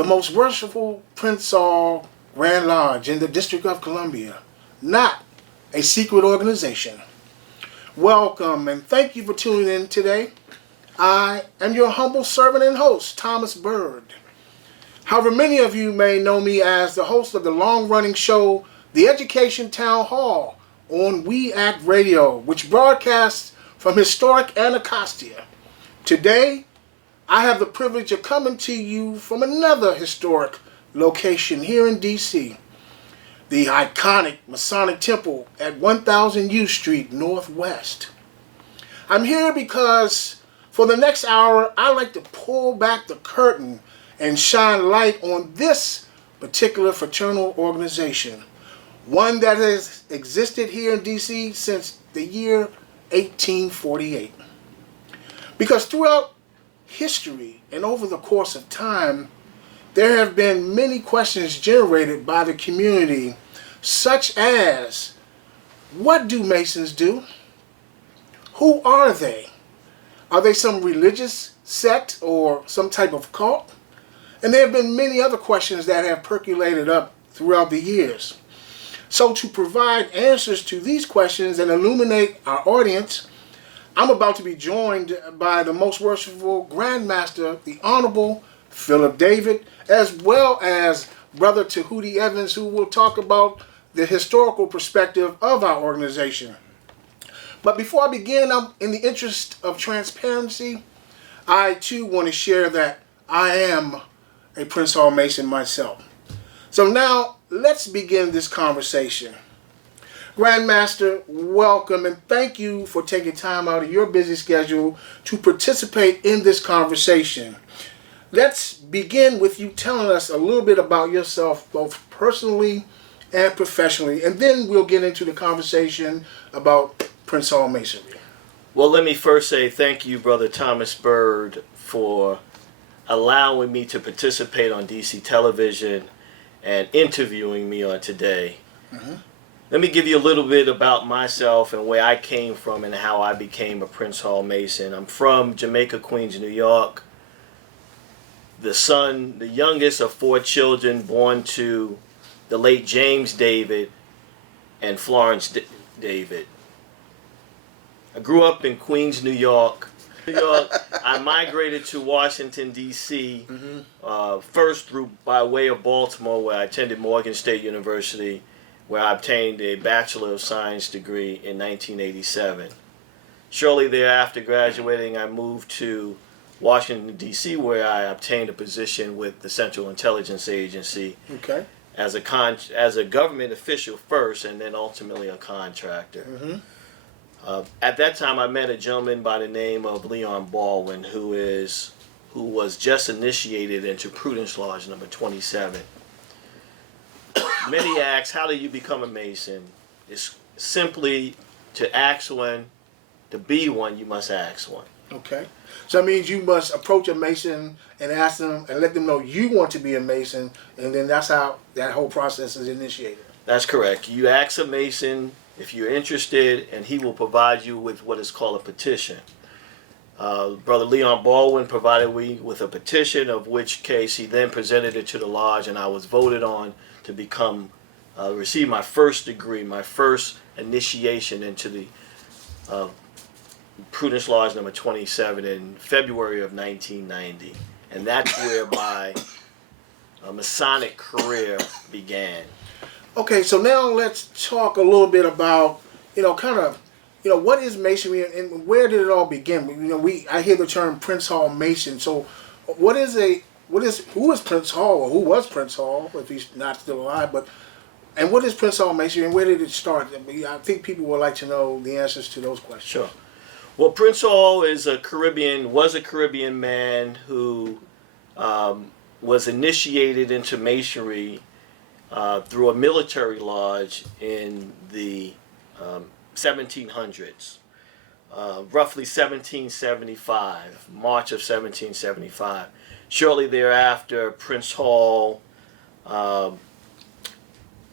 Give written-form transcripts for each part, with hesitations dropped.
the most worshipful Prince Hall Grand Lodge in the District of Columbia, not a secret organization. Welcome and thank you for tuning in today. I am your humble servant and host, Thomas Byrd. However, many of you may know me as the host of the long-running show, The Education Town Hall, on We Act Radio, which broadcasts from historic Anacostia. Today, I have the privilege of coming to you from another historic location here in D.C., the iconic Masonic Temple at 1000 U Street Northwest. I'm here because for the next hour, I like to pull back the curtain and shine light on this particular fraternal organization, one that has existed here in D.C. since the year 1848. Because throughout history and over the course of time, there have been many questions generated by the community, such as, what do Masons do? Who are they? Are they some religious sect or some type of cult? And there have been many other questions that have percolated up throughout the years. So to provide answers to these questions and illuminate our audience, I'm about to be joined by the most worshipful Grand Master, the Honorable Phillip David, as well as Brother Tehuti Evans, who will talk about the historical perspective of our organization. But before I begin, in the interest of transparency, I too want to share that I am a Prince Hall Mason myself. So now, let's begin this conversation. Grandmaster, welcome and thank you for taking time out of your busy schedule to participate in this conversation. Let's begin with you telling us a little bit about yourself, both personally and professionally, and then we'll get into the conversation about Prince Hall Masonry. Well, let me first say thank you, Brother Thomas Byrd, for allowing me to participate on DC television and interviewing me on today. Mm-hmm. Let me give you a little bit about myself and where I came from and how I became a Prince Hall Mason. I'm from Jamaica, Queens, New York. The youngest of 4 children born to the late James David and Florence David. I grew up in Queens, New York. I migrated to Washington, D.C., first by way of Baltimore, where I attended Morgan State University, where I obtained a Bachelor of Science degree in 1987. Shortly thereafter graduating, I moved to Washington, D.C., where I obtained a position with the Central Intelligence Agency as a government official first, and then ultimately a contractor. Mm-hmm. At that time, I met a gentleman by the name of Leon Baldwin, who was just initiated into Prudence Lodge number 27. Many ask, how do you become a Mason? It's simply to ask one, to be one, you must ask one. Okay. So that means you must approach a Mason and ask them and let them know you want to be a Mason, and then that's how that whole process is initiated. That's correct. You ask a Mason if you're interested, and he will provide you with what is called a petition. Brother Leon Baldwin provided me with a petition, of which case he then presented it to the lodge, and I was voted on to receive my first degree, my first initiation into the Prudence Lodge number 27 in February of 1990. And that's where my Masonic career began. Okay, so now let's talk a little bit about, what is Masonry and where did it all begin? I hear the term Prince Hall Mason. So who is Prince Hall, or who was Prince Hall, if he's not still alive, and what is Prince Hall Masonry and where did it start? I think people would like to know the answers to those questions. Sure. Well, Prince Hall was a Caribbean man who was initiated into Masonry through a military lodge in the 1700s, roughly 1775, March of 1775. Shortly thereafter, Prince Hall,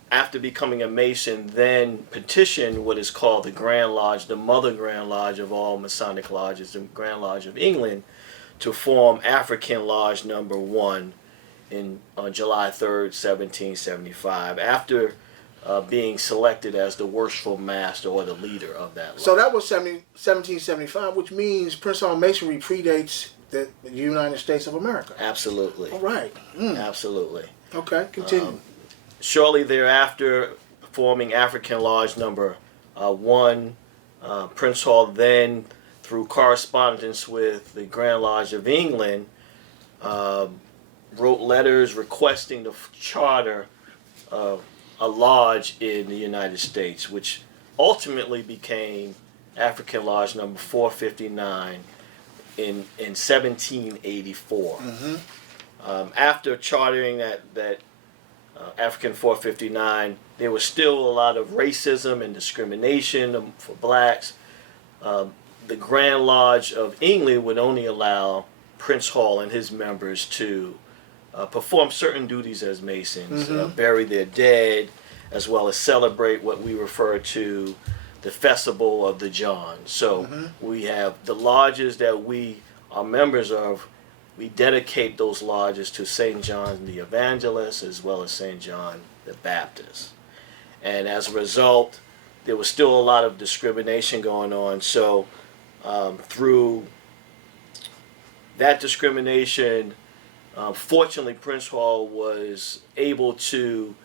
after becoming a Mason, then petitioned what is called the Grand Lodge, the mother Grand Lodge of all Masonic lodges, the Grand Lodge of England, to form African Lodge number 1 on July 3rd, 1775, after being selected as the worshipful master or the leader of that lodge. So that was 1775, which means Prince Hall Masonry predates the United States of America. Absolutely. All right. Absolutely. Okay, continue. Shortly thereafter, forming African Lodge number 1, Prince Hall then, through correspondence with the Grand Lodge of England, wrote letters requesting the charter of a lodge in the United States, which ultimately became African Lodge number 459 in 1784. After chartering that African 459, there was still a lot of racism and discrimination for blacks. The Grand Lodge of England would only allow Prince Hall and his members to perform certain duties as Masons, bury their dead, as well as celebrate what we refer to the Festival of the John. So we have the lodges that we are members of. We dedicate those lodges to St. John the Evangelist as well as St. John the Baptist. And as a result, there was still a lot of discrimination going on. So through that discrimination, fortunately, Prince Hall was able to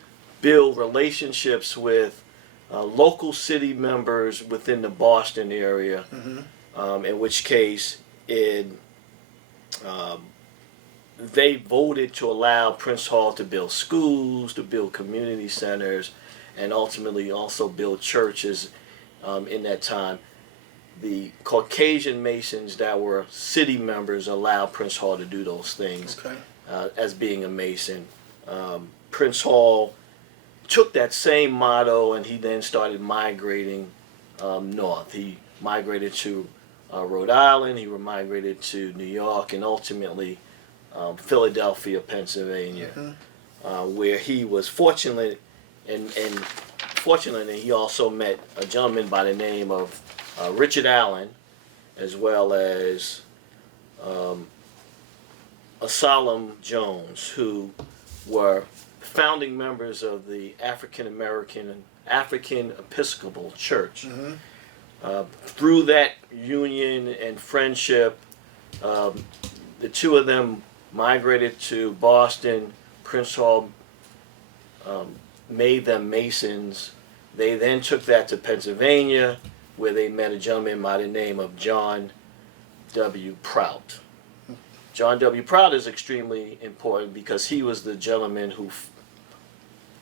build relationships with local city members within the Boston area, in which case they voted to allow Prince Hall to build schools, to build community centers, and ultimately also build churches in that time. The Caucasian Masons that were city members allowed Prince Hall to do those things as being a Mason. Prince Hall took that same motto and he then started migrating north. He migrated to Rhode Island, he migrated to New York, and ultimately Philadelphia, Pennsylvania, where he was fortunate, and fortunately he also met a gentleman by the name of Richard Allen, as well as Asylum Jones, who were founding members of the African Episcopal Church. Through that union and friendship, the two of them migrated to Boston. Prince Hall made them Masons. They then took that to Pennsylvania, where they met a gentleman by the name of John W. Prout. John W. Prout is extremely important because he was the gentleman who,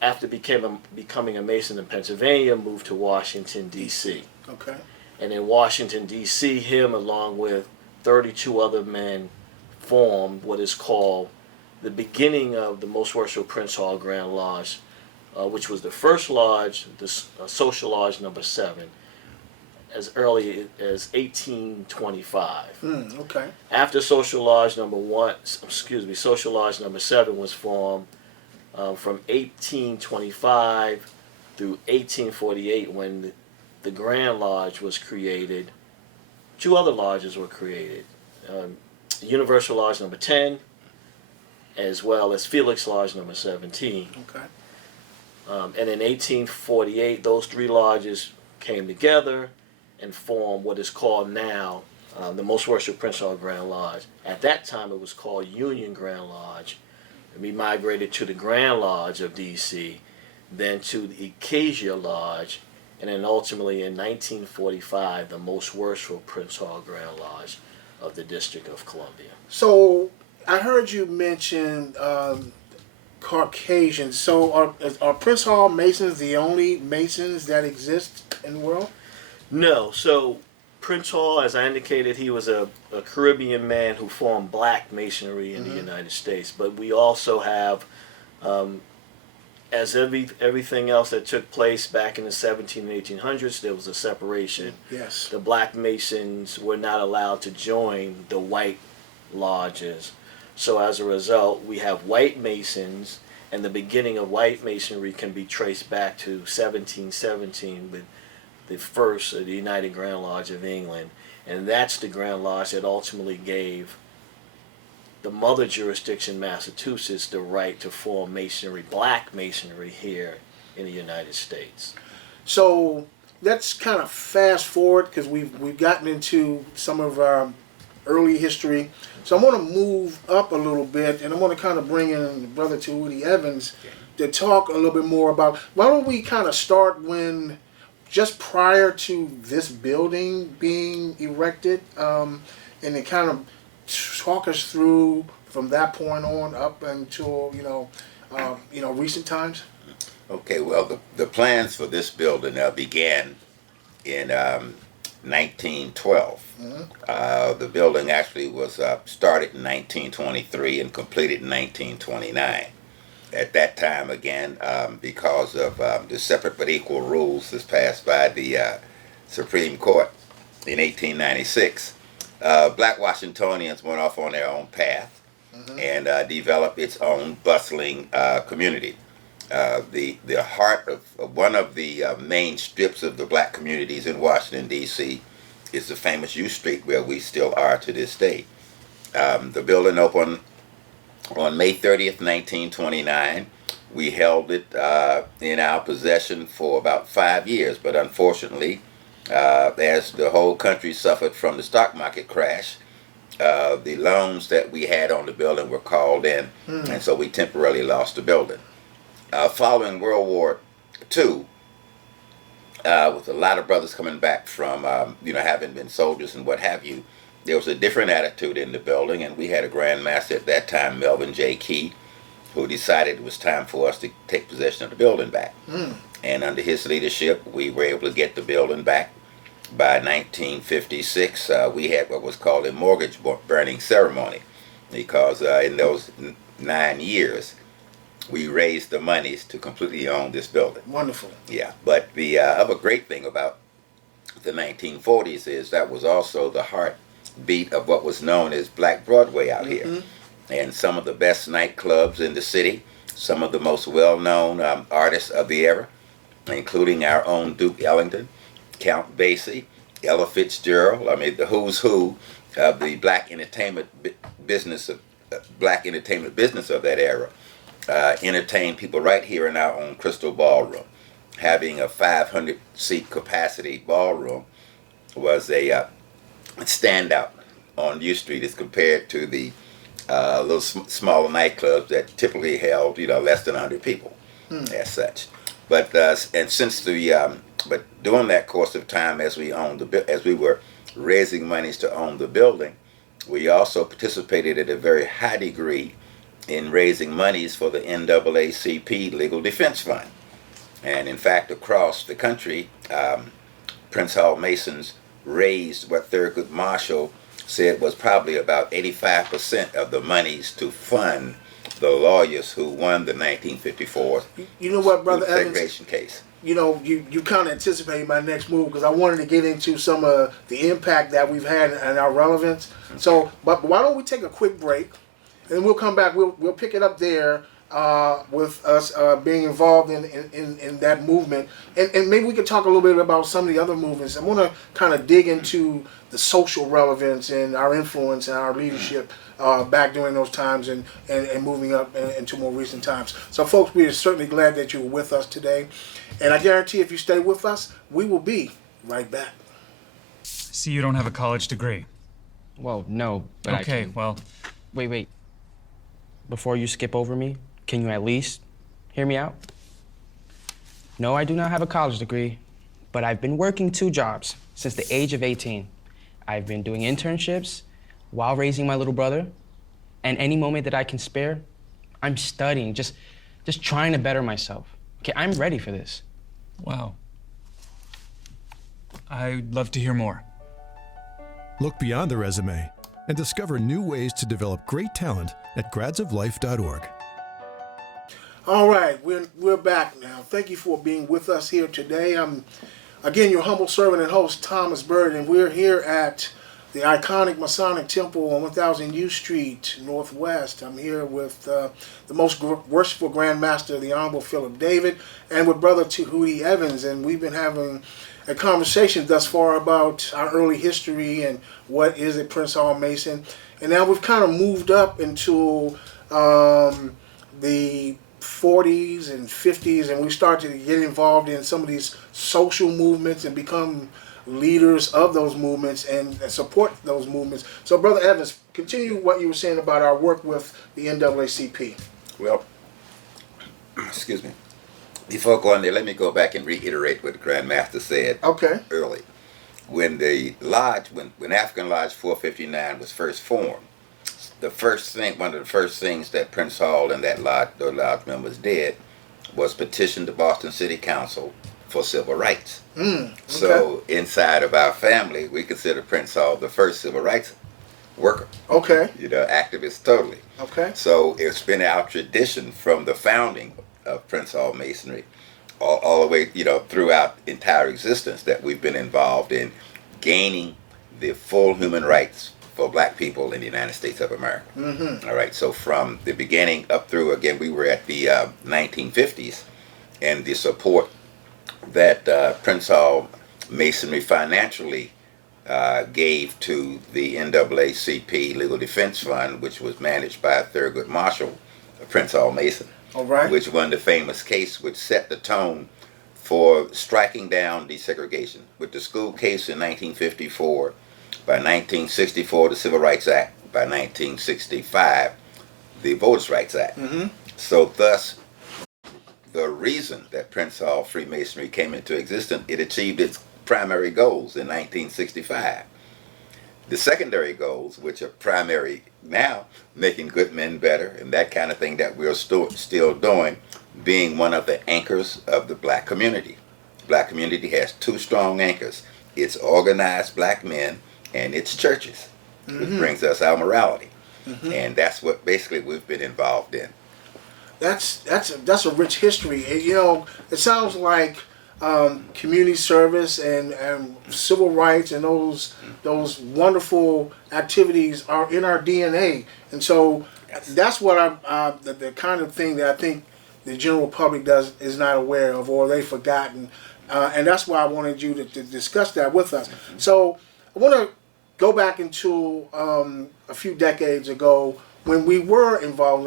after becoming a Mason in Pennsylvania, moved to Washington, D.C. Okay. And in Washington, D.C., him along with 32 other men formed what is called the beginning of the Most Worshipful Prince Hall Grand Lodge, which was the first lodge, the Social Lodge number 7, as early as 1825. Okay. After Social Lodge number 7 was formed, from 1825 through 1848, when the Grand Lodge was created, 2 other lodges were created. Universal Lodge number 10, as well as Felix Lodge number 17. Okay. And in 1848, those 3 lodges came together and formed what is called now the Most Worshipful Prince Hall Grand Lodge. At that time, it was called Union Grand Lodge. And we migrated to the Grand Lodge of D.C., then to the Acacia Lodge, and then ultimately in 1945, the Most Worshipful Prince Hall Grand Lodge of the District of Columbia. So I heard you mention Caucasians. So are Prince Hall Masons the only Masons that exist in the world? No. So Prince Hall, as I indicated, he was a Caribbean man who formed black Masonry in the United States. But we also have, as everything else that took place back in the 17 and 1800s, there was a separation. Yes. The black Masons were not allowed to join the white lodges. So as a result, we have white Masons, and the beginning of white Masonry can be traced back to 1717 with the first of the United Grand Lodge of England. And that's the Grand Lodge that ultimately gave the mother jurisdiction, Massachusetts, the right to form masonry, black masonry, here in the United States. So let's kind of fast forward because we've gotten into some of our early history. So I want to move up a little bit, and I want to kind of bring in Brother Tehuti Evans to talk a little bit more about. Why don't we kind of start when just prior to this building being erected, and then kind of talk us through from that point on up until recent times. Okay, well, the plans for this building began in 1912. The building actually was started in 1923 and completed in 1929. At that time, again, because of the separate but equal rules that's passed by the Supreme Court in 1896, black Washingtonians went off on their own path and developed its own bustling community. The heart of one of the main strips of the black communities in Washington, D.C. is the famous U Street, where we still are to this day. The building opened on May 30th, 1929. We held it in our possession for about 5 years, but unfortunately, as the whole country suffered from the stock market crash, the loans that we had on the building were called in, and so we temporarily lost the building. Following World War II, with a lot of brothers coming back from, having been soldiers and what have you, there was a different attitude in the building, and we had a Grand Master at that time, Melvin J. Key, who decided it was time for us to take possession of the building back. And under his leadership, we were able to get the building back. By 1956, we had what was called a mortgage burning ceremony, because in those 9 years, we raised the monies to completely own this building. Wonderful. Yeah, but the other great thing about the 1940s is that was also the heartbeat of what was known as Black Broadway out here. And some of the best nightclubs in the city, some of the most well-known artists of the era, including our own Duke Ellington, Count Basie, Ella Fitzgerald, the who's who of the black entertainment business of that era. Entertain people right here in our own Crystal Ballroom. Having a 500-seat capacity ballroom was a standout on U Street as compared to the little smaller nightclubs that typically held less than 100 people as such. But but during that course of time, as we were raising monies to own the building, we also participated at a very high degree in raising monies for the NAACP Legal Defense Fund. And in fact, across the country, Prince Hall Masons raised what Thurgood Marshall said was probably about 85% of the monies to fund the lawyers who won the 1954 You know what, Brother Evans? segregation case. You kind of anticipated my next move because I wanted to get into some of the impact that we've had and our relevance. So, but why don't we take a quick break, and then we'll come back. We'll pick it up there with us being involved in that movement, and maybe we could talk a little bit about some of the other movements. I want to kind of dig into the social relevance and our influence and our leadership back during those times and moving up into more recent times. So, folks, we are certainly glad that you were with us today. And I guarantee if you stay with us, we will be right back. See, you don't have a college degree. Well, no, but Okay, I can... well, Wait. Before you skip over me, can you at least hear me out? No, I do not have a college degree, but I've been working 2 jobs since the age of 18. I've been doing internships while raising my little brother, and any moment that I can spare, I'm studying, just trying to better myself. Okay, I'm ready for this. wow. I'd love to hear more. Look beyond the resume and discover new ways to develop great talent at gradsoflife.org. All right, we're back now. Thank you for being with us here today. I'm, again, your humble servant and host, Thomas Byrd, and we're here at the iconic Masonic Temple on 1000 U Street, Northwest. I'm here with the most worshipful Grand Master, the Honorable Phillip David, and with Brother Tehuti Evans, and we've been having a conversation thus far about our early history and what is a Prince Hall Mason. and now we've kind of moved up into the 40s and 50s, and we started to get involved in some of these social movements and become leaders of those movements and support those movements. So, Brother Evans, continue what you were saying about our work with the NAACP. Well, excuse me. Before going there, let me go back and reiterate what the Grand Master said Okay. early. When the Lodge, when African Lodge 459 was first formed, one of the first things that Prince Hall and the Lodge members did was petition the Boston City Council for civil rights. Okay. So inside of our family, we consider Prince Hall the first civil rights worker. Okay. Activist totally. Okay. So it's been our tradition from the founding of Prince Hall Masonry all the way, throughout entire existence that we've been involved in gaining the full human rights for black people in the United States of America. Mm-hmm. All right, so from the beginning up through, again, we were at the 1950s, and the support that Prince Hall Masonry financially gave to the NAACP Legal Defense Fund, which was managed by Thurgood Marshall, Prince Hall Mason. All right. Which won the famous case which set the tone for striking down desegregation. With the school case in 1954, by 1964 the Civil Rights Act, by 1965 the Voters' Rights Act. Mm-hmm. So thus, the reason that Prince Hall Freemasonry came into existence, it achieved its primary goals in 1965. The secondary goals, which are primary now, making good men better and that kind of thing that we're still doing, being one of the anchors of the black community. Black community has two strong anchors. It's organized black men and it's churches, which brings us our morality. And that's what basically we've been involved in. That's a rich history. It sounds like community service and civil rights and those wonderful activities are in our DNA, and so that's what the kind of thing that I think the general public is not aware of, or they've forgotten, and that's why I wanted you to discuss that with us. So I want to go back into a few decades ago when we were involved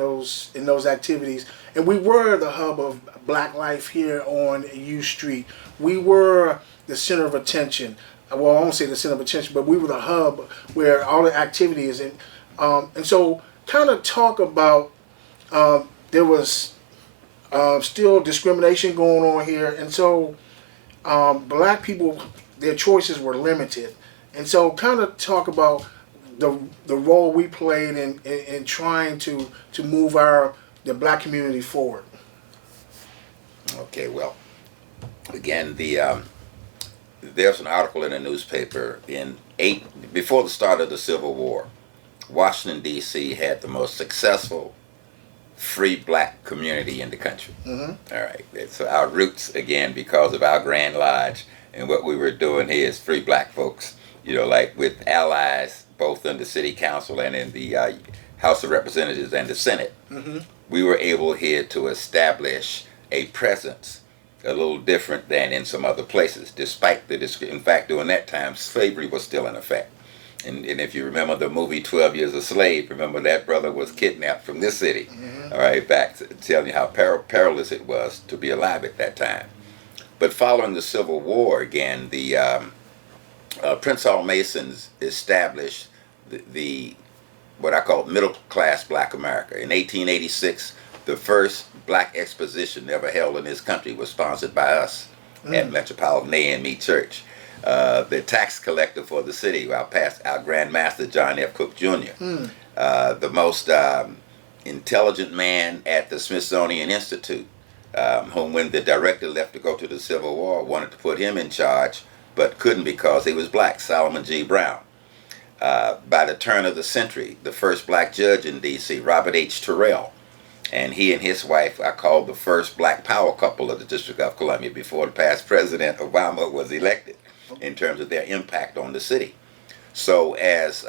in those activities, and we were the hub of black life here on U Street. We were the center of attention. Well, I won't say the center of attention, but we were the hub where all the activity is in. And so kind of talk about there was still discrimination going on here. And so black people, their choices were limited. And so kind of talk about the role we played in trying to move the black community forward. Okay, well, again, there's an article in a newspaper before the start of the Civil War. Washington, D.C. had the most successful free black community in the country. All right, so our roots, again, because of our Grand Lodge and what we were doing here as free black folks, like with allies both in the city council and in the House of Representatives and the Senate, we were able here to establish a presence a little different than in some other places, despite in fact, during that time, slavery was still in effect. And if you remember the movie 12 Years a Slave, remember that brother was kidnapped from this city, all right, back to telling you how perilous it was to be alive at that time. But following the Civil War, again, the Prince Hall Masons established the what I call middle-class black America. In 1886, the first black exposition ever held in this country was sponsored by us at Metropolitan AME Church. The tax collector for the city, our Grand Master John F. Cook Jr., the most intelligent man at the Smithsonian Institute, whom when the director left to go to the Civil War, wanted to put him in charge, but couldn't because he was black, Solomon G. Brown. By the turn of the century, the first black judge in D.C., Robert H. Terrell, and he and his wife are called the first black power couple of the District of Columbia before the past President Obama was elected, in terms of their impact on the city. So as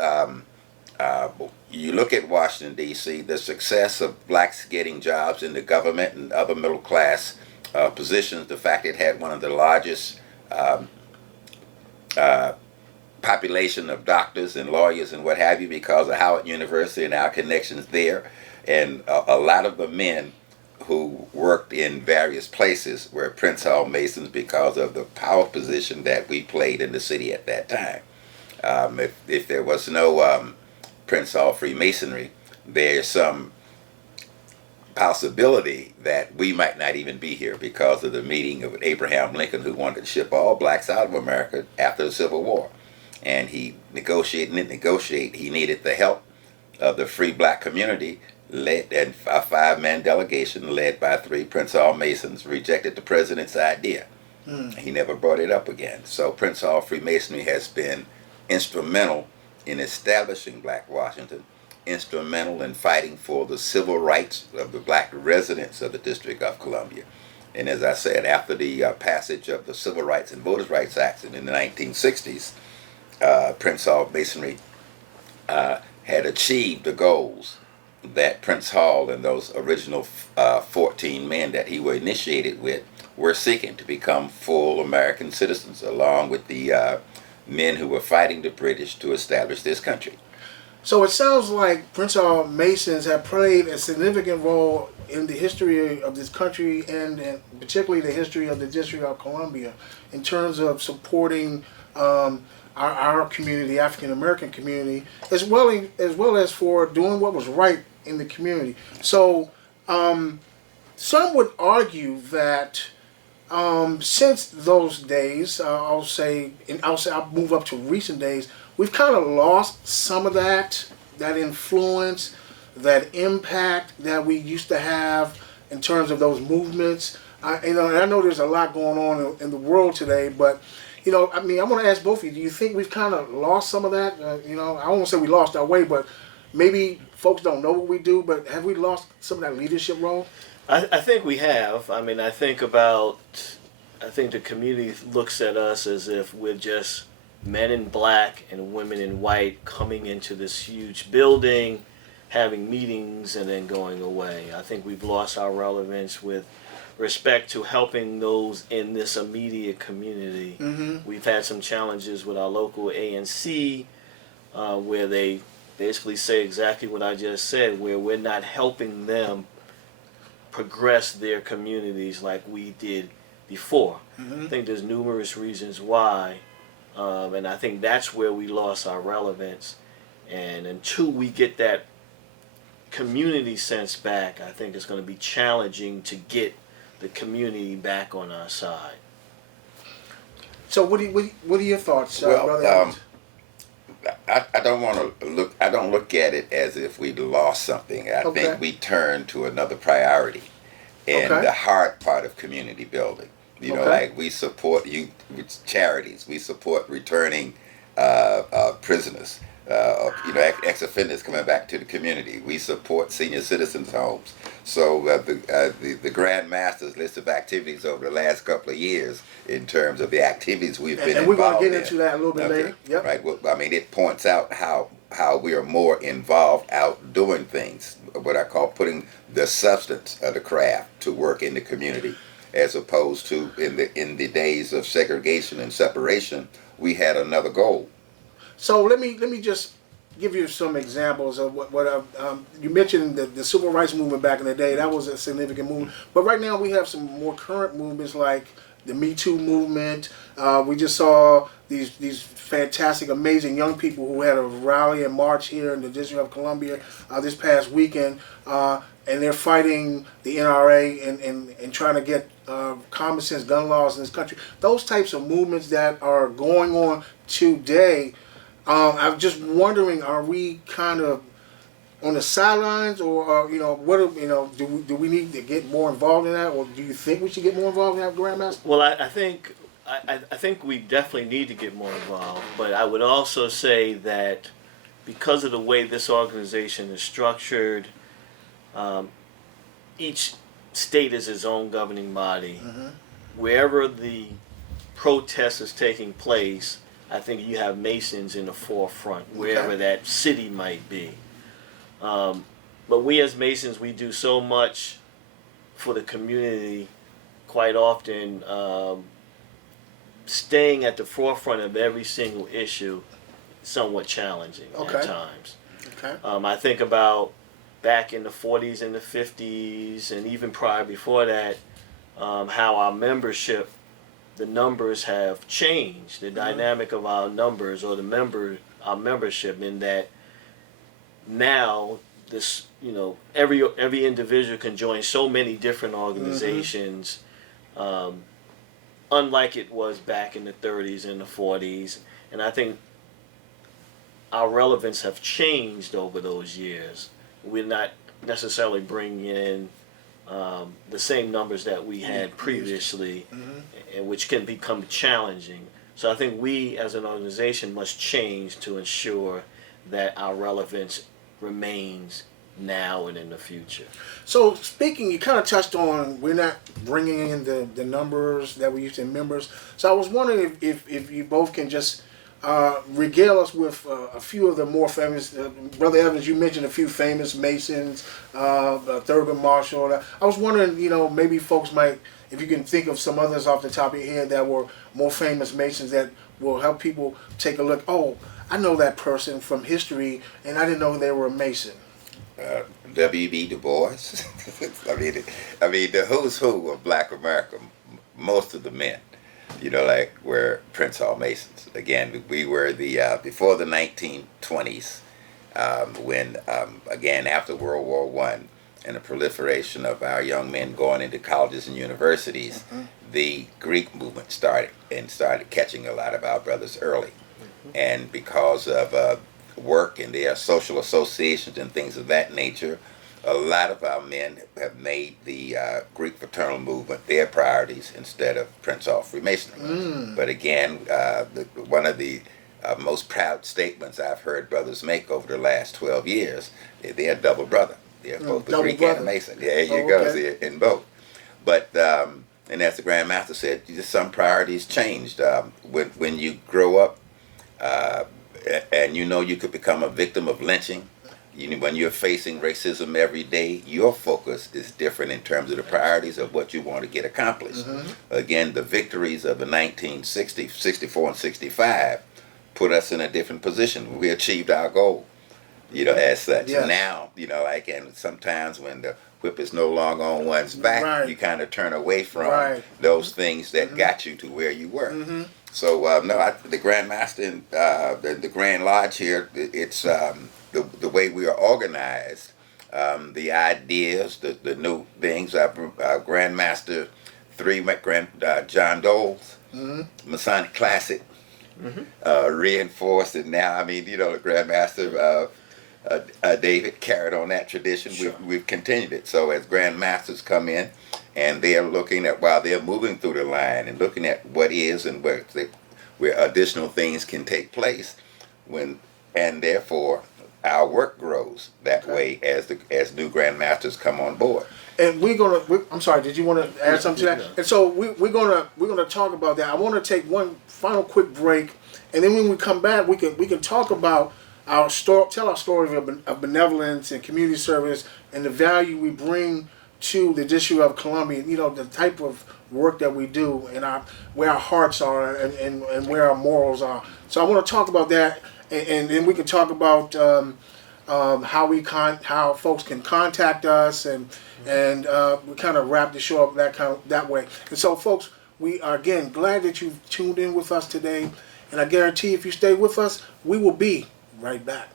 you look at Washington, D.C., the success of blacks getting jobs in the government and other middle class positions, the fact it had one of the largest population of doctors and lawyers and what have you because of Howard University and our connections there. And a lot of the men who worked in various places were Prince Hall Masons because of the power position that we played in the city at that time. If there was no Prince Hall Freemasonry, there's some possibility that we might not even be here because of the meeting of Abraham Lincoln, who wanted to ship all blacks out of America after the Civil War. And he negotiated, he needed the help of the free black community, led, and a 5-man delegation led by 3 Prince Hall Masons rejected the president's idea. He never brought it up again. So Prince Hall Freemasonry has been instrumental in establishing Black Washington, instrumental in fighting for the civil rights of the black residents of the District of Columbia. And as I said, after the passage of the Civil Rights and Voters' Rights Act in the 1960s, Prince Hall Masonry had achieved the goals that Prince Hall and those original 14 men that he were initiated with were seeking to become full American citizens, along with the men who were fighting the British to establish this country. So it sounds like Prince Hall Masons have played a significant role in the history of this country and particularly the history of the District of Columbia in terms of supporting our community, African American community, as well as for doing what was right in the community. So some would argue that since those days, I'll move up to recent days, we've kind of lost some of that influence, that impact that we used to have in terms of those movements. And I know there's a lot going on in the world today, but I want to ask both of you, do you think we've kind of lost some of that? I won't say we lost our way, but maybe folks don't know what we do, but have we lost some of that leadership role? I think we have. I think the community looks at us as if we're just men in black and women in white coming into this huge building, having meetings, and then going away. I think we've lost our relevance with respect to helping those in this immediate community. Mm-hmm. We've had some challenges with our local ANC where they basically say exactly what I just said, where we're not helping them progress their communities like we did before. Mm-hmm. I think there's numerous reasons why, and I think that's where we lost our relevance. And until we get that community sense back, I think it's going to be challenging to get the community back on our side. So what are your thoughts, Brother? I don't want to look. I don't look at it as if we lost something. I think we turned to another priority, and the hard part of community building. Like we support youth charities. We support returning prisoners. Ex-offenders coming back to the community. We support senior citizens' homes. So the Grand Master's list of activities over the last couple of years in terms of the activities we've been involved in. And we're going to get into that a little bit later. Yep. Right. Well, it points out how we are more involved out doing things, what I call putting the substance of the craft to work in the community, as opposed to in the days of segregation and separation, we had another goal. So let me just give you some examples of what you mentioned the civil rights movement back in the day. That was a significant movement. But right now we have some more current movements like the Me Too movement. We just saw these fantastic, amazing young people who had a rally and march here in the District of Columbia this past weekend, and they're fighting the NRA and trying to get common sense gun laws in this country. Those types of movements that are going on today. I'm just wondering, are we kind of on the sidelines, or do we need to get more involved in that, or do you think we should get more involved in that, Grandmaster? Well, I think we definitely need to get more involved, but I would also say that because of the way this organization is structured, each state is its own governing body. Mm-hmm. Wherever the protest is taking place, I think you have Masons in the forefront, wherever that city might be. But we as Masons, we do so much for the community, quite often staying at the forefront of every single issue somewhat challenging Okay. at times. Okay. I think about back in the 40s and the 50s, and even prior before that, how our membership, the numbers have changed. The dynamic of our numbers, or our membership, in that now this, every individual can join so many different organizations, unlike it was back in the 30s and the 40s. And I think our relevance have changed over those years. We're not necessarily bringing in the same numbers that we had previously, and which can become challenging. So I think we as an organization must change to ensure that our relevance remains now and in the future. So speaking, you kind of touched on we're not bringing in the numbers that we used in members. So I was wondering if you both can just regale us with a few of the more famous, Brother Evans, you mentioned a few famous Masons, Thurgood Marshall. I was wondering, maybe folks might, if you can think of some others off the top of your head that were more famous Masons that will help people take a look. Oh, I know that person from history, and I didn't know they were a Mason. W.B. Du Bois. I mean, the who's who of Black America, most of the men, were Prince Hall Masons. Again, we were the before the 1920s, when again after World War One and the proliferation of our young men going into colleges and universities, the Greek movement started catching a lot of our brothers early, and because of work and their social associations and things of that nature, a lot of our men have made the Greek fraternal movement their priorities instead of Prince Hall Freemasonry. But again, one of the most proud statements I've heard brothers make over the last 12 years, they're a double brother. They're both the Greek and a Mason. There you go, they're in both. But, and as the Grand Master said, just some priorities changed. When you grow up, and you could become a victim of lynching, when you're facing racism every day, your focus is different in terms of the priorities of what you want to get accomplished. Again, the victories of the 1960s, 64 and 65 put us in a different position. We achieved our goal, as such. Yes. Now, and sometimes when the whip is no longer on one's back, you kind of turn away from those things that got you to where you were. So the Grand Master and the Grand Lodge here, it's the way we are organized, the ideas, the new things. Our Grand Master 3, John Dole's Masonic Classic, reinforced, and now the Grand Master David carried on that tradition. We've continued it. So as Grand Masters come in, and they're looking at, while they're moving through the line and looking at what is and where additional things can take place, and therefore our work grows that way as new Grand Masters come on board. And I'm sorry, did you want to add something to that? And so we're gonna talk about that. I want to take one final quick break, and then when we come back, we can talk about our story, tell our story of benevolence and community service and the value we bring to the District of Columbia. The type of work that we do and where our hearts are and where our morals are. So I want to talk about that, and then we can talk about how folks can contact us, and we kind of wrap the show up that way. And so, folks, we are again glad that you've tuned in with us today, and I guarantee if you stay with us, we will be right back.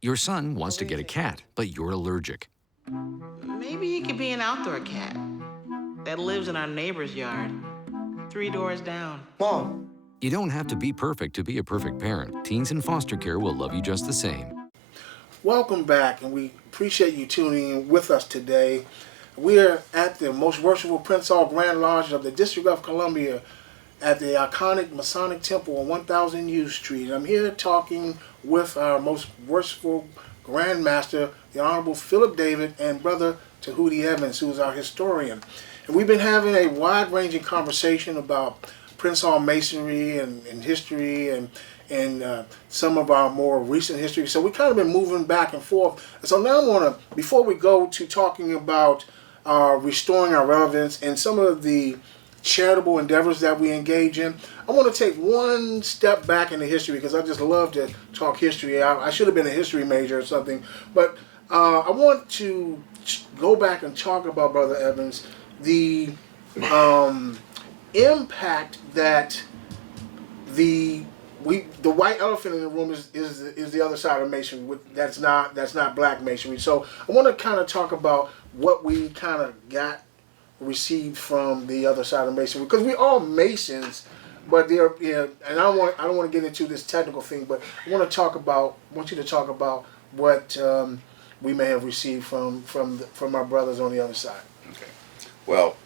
Your son wants to get a cat, but you're allergic. Maybe he could be an outdoor cat that lives in our neighbor's yard, 3 doors down. Mom. You don't have to be perfect to be a perfect parent. Teens in foster care will love you just the same. Welcome back, and we appreciate you tuning in with us today. We're at the most worshipful Prince Hall Grand Lodge of the District of Columbia at the iconic Masonic Temple on 1000 U Street. I'm here talking with our most worshipful Grand Master, the Honorable Phillip David, and Brother Tehuti Evans, who is our historian. And we've been having a wide-ranging conversation about Prince Hall Masonry and history and some of our more recent history. So we've kind of been moving back and forth. So now I want to, before we go to talking about restoring our relevance and some of the charitable endeavors that we engage in. I want to take one step back into history because I just love to talk history. I should have been a history major or something, but I want to go back and talk about, Brother Evans, the impact that the white elephant in the room is the other side of masonry. That's not black masonry. So I want to kind of talk about what we kind of received from the other side of masonry, because we all masons, but they're and I don't want to get into this technical thing, but I want you to talk about what we may have received from our brothers on the other side. Okay. Well,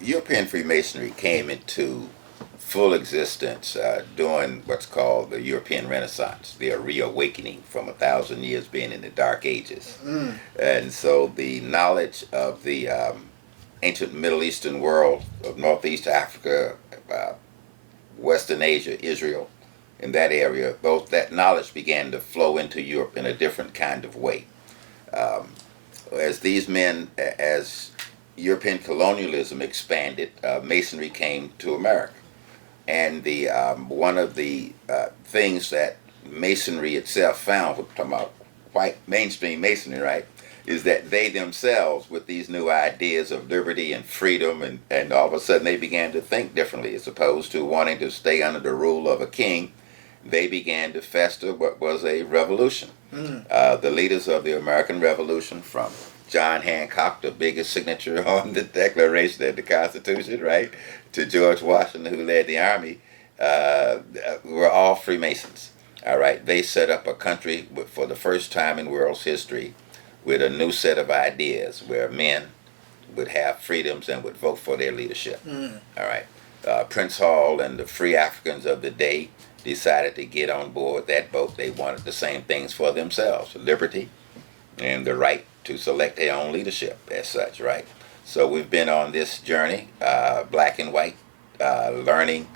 European Freemasonry came into full existence during what's called the European Renaissance, their reawakening from 1,000 years being in the Dark Ages. And so the knowledge of the ancient Middle Eastern world, of Northeast Africa, Western Asia, Israel, in that area, that knowledge began to flow into Europe in a different kind of way. As European colonialism expanded, Masonry came to America. And one of the things that Masonry itself found, we're talking about white mainstream Masonry, right, is that they themselves, with these new ideas of liberty and freedom, and all of a sudden they began to think differently. As opposed to wanting to stay under the rule of a king, they began to fester what was a revolution. The leaders of the American Revolution, from John Hancock, the biggest signature on the Declaration of the Constitution, right, to George Washington, who led the army, were all Freemasons. All right, they set up a country for the first time in world's history with a new set of ideas where men would have freedoms and would vote for their leadership. All right, Prince Hall and the free Africans of the day decided to get on board that boat. They wanted the same things for themselves: liberty and the right to select their own leadership as such, right? So we've been on this journey, black and white, learning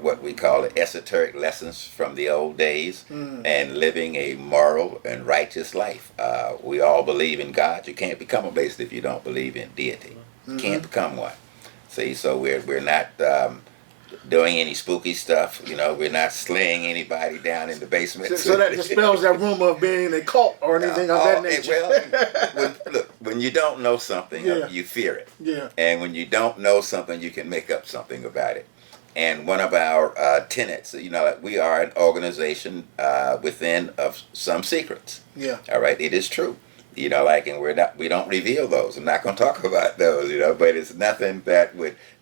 what we call esoteric lessons from the old days, and living a moral and righteous life. We all believe in God. You can't become a Mason if you don't believe in deity. You can't become one. See, so we're not doing any spooky stuff. We're not slaying anybody down in the basement. So that dispels that rumor of being in a cult or anything of that nature. When you don't know something, you fear it. Yeah. And when you don't know something, you can make up something about it. And one of our tenets, we are an organization within of some secrets. Yeah. All right, it is true. And we don't reveal those. I'm not going to talk about those, but it's nothing that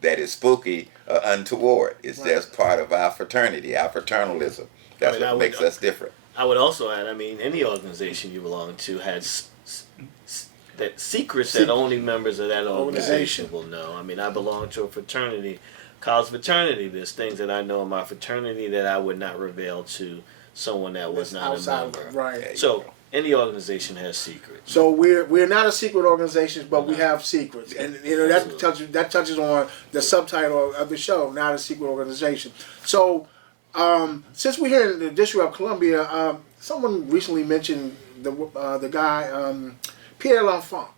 is spooky or untoward. It's just part of our fraternity, our fraternalism. That's what makes us different. I would also add, any organization you belong to has that secrets that only members of that organization will know. I belong to a fraternity, college fraternity. There's things that I know in my fraternity that I would not reveal to someone that was not a member. Right. So any organization has secrets. So we're not a secret organization, but we have secrets, and that touches on the subtitle of the show, not a secret organization. So since we're here in the District of Columbia, someone recently mentioned the guy Pierre L'Enfant,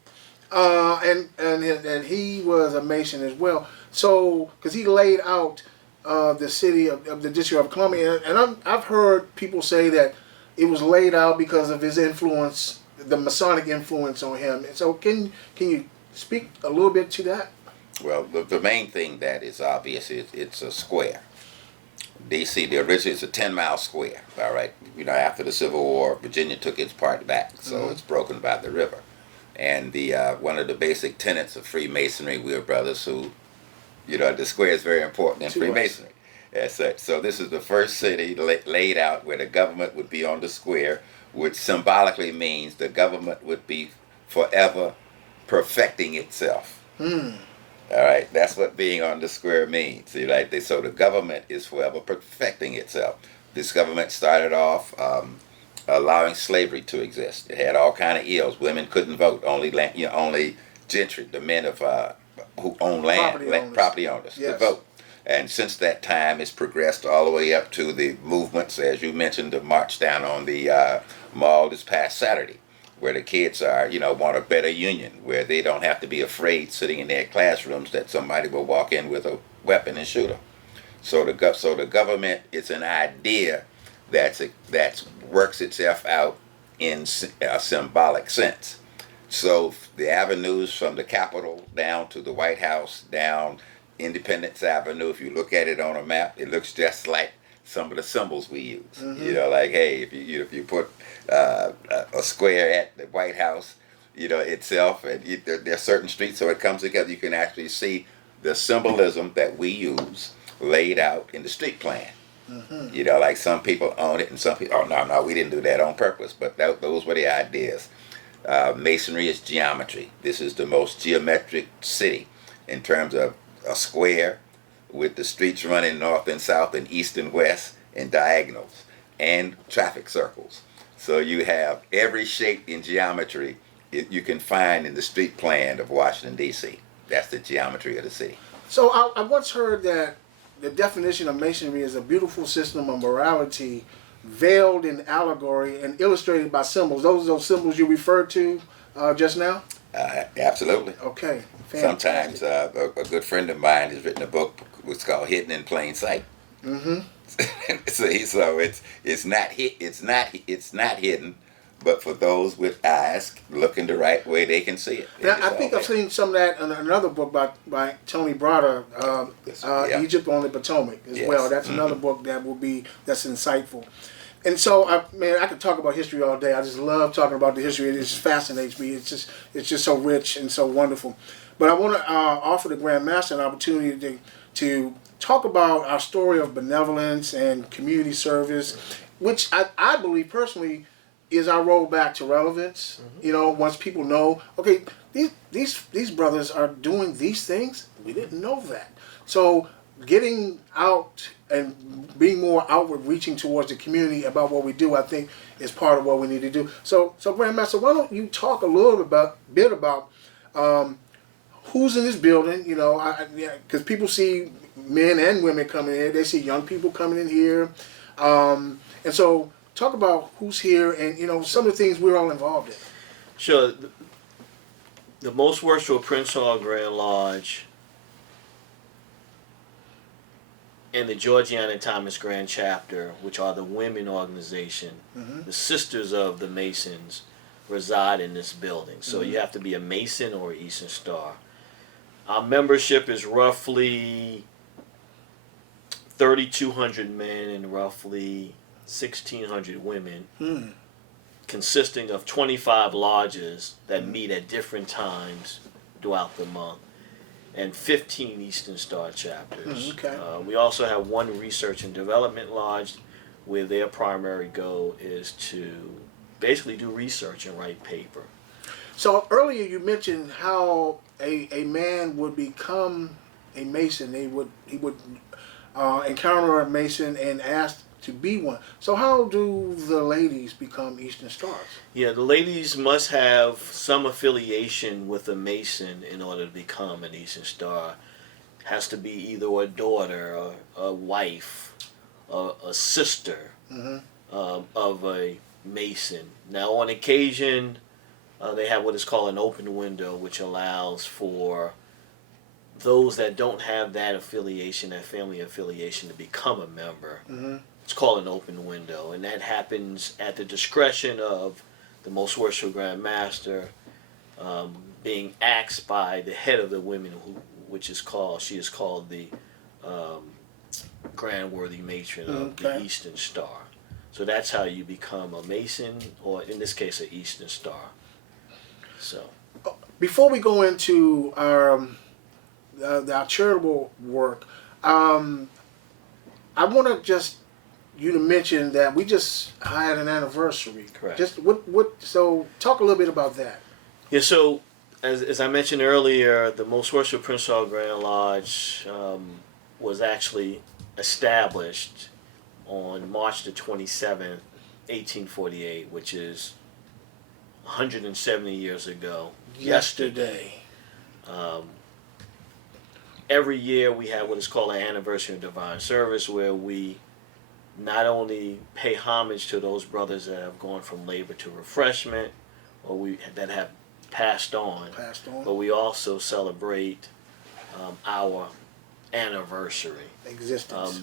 and he was a Mason as well. So because he laid out the city of the District of Columbia, and I've heard people say that it was laid out because of his influence, the Masonic influence on him. And so can you speak a little bit to that? Well, the main thing that is obvious is it's a square. DC, the original is a 10-mile square, all right? After the Civil War, Virginia took its part back, so it's broken by the river. And the one of the basic tenets of Freemasonry, we're brothers who, the square is very important in Freemasonry. As such. So this is the first city laid out where the government would be on the square, which symbolically means the government would be forever perfecting itself. All right, that's what being on the square means. So the government is forever perfecting itself. This government started off allowing slavery to exist. It had all kind of ills. Women couldn't vote. Only only gentry, the men of who own land, property owners could vote. And since that time, it's progressed all the way up to the movements, as you mentioned, the march down on the mall this past Saturday, where the kids are, want a better union, where they don't have to be afraid sitting in their classrooms that somebody will walk in with a weapon and shoot them. So the government, it's an idea that works itself out in a symbolic sense. So the avenues from the Capitol down to the White House, down Independence Avenue, if you look at it on a map, it looks just like some of the symbols we use. Like, hey, if you put a square at the White House, itself, and there are certain streets, so it comes together. You can actually see the symbolism that we use laid out in the street plan. Like some people own it, and some people, oh no, we didn't do that on purpose, but those were the ideas. Masonry is geometry. This is the most geometric city in terms of a square with the streets running north and south and east and west and diagonals and traffic circles. So you have every shape in geometry you can find in the street plan of Washington, D.C. That's the geometry of the city. So I once heard that the definition of Masonry is a beautiful system of morality veiled in allegory and illustrated by symbols. Those symbols you referred to just now? Absolutely. Okay. Fantastic. Sometimes a good friend of mine has written a book which called Hidden in Plain Sight. So it's not hidden, but for those with eyes looking the right way, they can see it. Now, I think I've seen some of that in another book by Tony Broder, Egypt on the Potomac as well. That's another book that's insightful. And so, I could talk about history all day. I just love talking about the history. It just fascinates me. It's just so rich and so wonderful. But I want to offer the Grand Master an opportunity to talk about our story of benevolence and community service, which I believe personally is our road back to relevance. Once people know, okay, these brothers are doing these things, we didn't know that. So getting out and being more outward reaching towards the community about what we do, I think, is part of what we need to do. So Grandmaster, why don't you talk a little bit about who's in this building? Because people see men and women coming in, they see young people coming in here, and so talk about who's here and some of the things we're all involved in. Sure. The Most Worshipful Prince Hall Grand Lodge and the Georgiana and Thomas Grand Chapter, which are the women organization, the Sisters of the Masons, reside in this building. So you have to be a Mason or Eastern Star. Our membership is roughly 3,200 men and roughly 1,600 women, consisting of 25 lodges that meet at different times throughout the month, and 15 Eastern Star chapters. We also have one research and development lodge where their primary goal is to basically do research and write paper. So earlier you mentioned how a man would become a Mason. He would encounter a Mason and ask to be one. So how do the ladies become Eastern Stars? Yeah, the ladies must have some affiliation with a Mason in order to become an Eastern Star. Has to be either a daughter, a wife, a sister of a Mason. Now, on occasion, they have what is called an open window, which allows for those that don't have that affiliation, that family affiliation, to become a member. It's called an open window, and that happens at the discretion of the Most Worshipful Grand Master, being asked by the head of the women, she is called the Grand Worthy Matron of the Eastern Star. So that's how you become a Mason, or in this case, an Eastern Star. So, before we go into our charitable work, I want to just you to mention that we just had an anniversary. Correct. Just so talk a little bit about that. Yeah, so as I mentioned earlier, the Most Worshipful Prince Hall Grand Lodge was actually established on March the 27th, 1848, which is 170 years ago. Yesterday. Every year we have what is called an Anniversary of Divine Service, where we not only pay homage to those brothers that have gone from labor to refreshment, that have passed on. But we also celebrate our anniversary, Existence.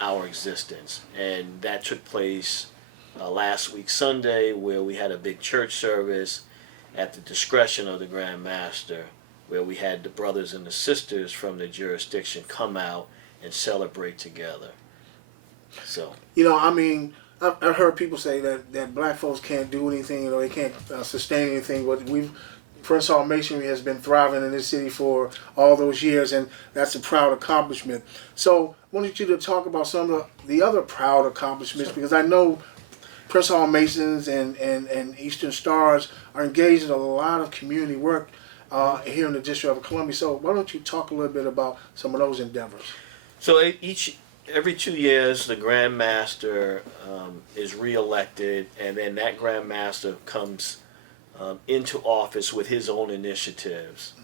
our existence, and that took place last week Sunday, where we had a big church service at the discretion of the Grand Master, where we had the brothers and the sisters from the jurisdiction come out and celebrate together. So, I mean, I've heard people say that black folks can't do anything, they can't sustain anything, but Prince Hall Masonry has been thriving in this city for all those years, and that's a proud accomplishment. So I wanted you to talk about some of the other proud accomplishments, because I know Prince Hall Masons and Eastern Stars are engaged in a lot of community work here in the District of Columbia. So why don't you talk a little bit about some of those endeavors? So every 2 years, the Grand Master is reelected, and then that Grand Master comes into office with his own initiatives.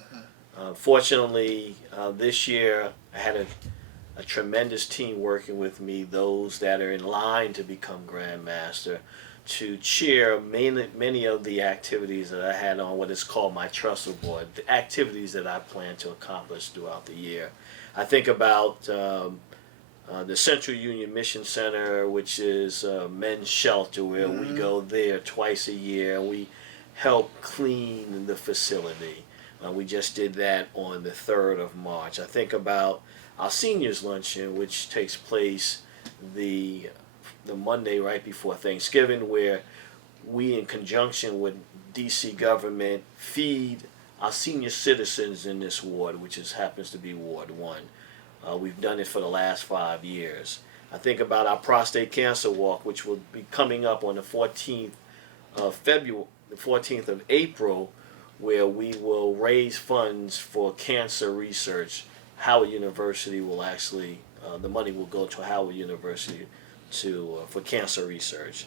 Fortunately, this year I had a tremendous team working with me, those that are in line to become Grand Master, to chair many of the activities that I had on what is called my trestle board, the activities that I plan to accomplish throughout the year. I think about the Central Union Mission Center, which is a men's shelter where we go there twice a year. We help clean the facility. We just did that on the 3rd of March. I think about our seniors luncheon, which takes place the Monday right before Thanksgiving, where we, in conjunction with DC government, feed our senior citizens in this ward, which happens to be Ward 1. We've done it for the last 5 years. I think about our prostate cancer walk, which will be coming up on the 14th of February, the 14th of April, where we will raise funds for cancer research. Howard University will actually, the money will go to Howard University for cancer research.